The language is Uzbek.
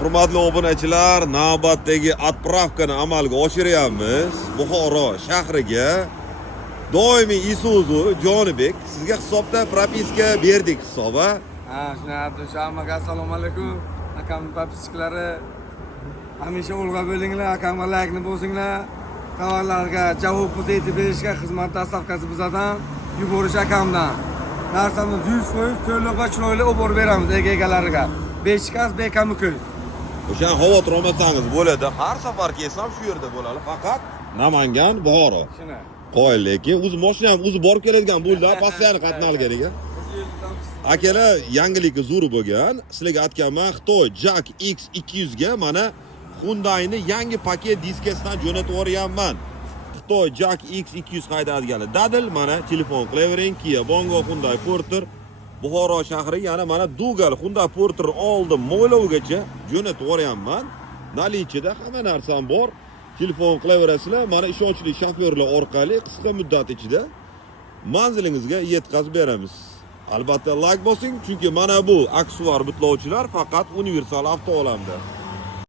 Hurmatli obunachilar, navbatdagi отправканы amalga oshiryapmiz. Buxoro shahriga doimiy Isuzu Jonibek sizga hisobda propiska berdik hisoba. Ha, shuni Abdushamaka assalomu alaykum. Akam propiskalari hamisha o'lg'a bo'linglar, akamga laykni bosinglar. Tovarlarga javob pozitiv berishga xizmat dastavkasi bizdan, yuborish akamdan. Narsamiz 100% to'liq va chiroyli olib beramiz egalariga. Beshikaz bekami ko'z. O'shan xavotir olmasangiz bo'ladi. Har safar kelsam shu yerda bo'ladi. Faqat Namangan, Buxoro. Shuni. Qo'y lekin o'zi mashina ham o'zi borib keladigan bo'ldi, postoyanno qatnalganiga. Akalar yangilikka zo'r bo'lgan. Sizlarga aytganman, Xitoy Jack X200 ga mana Hyundai'ni yangi paket diskasidan jo'natib yuboryapman. Xitoy Jack X200 haydaydiganlar dadil mana telefon qilavering. Kia Bongo, Hyundai Porter, Buxoro shahri yana mana Dugal Hyundai Porter oldim mo'ylovigacha jo'natib yuboryapman. Nalichida hamma narsam bor. Telefon qilaverasizlar, mana ishonchli shofyorlar orqali qisqa muddat ichida manzilingizga yetkazib beramiz. Albatta like bosing, chunki mana bu aksesuar bitlovchilar faqat universal avto olamda.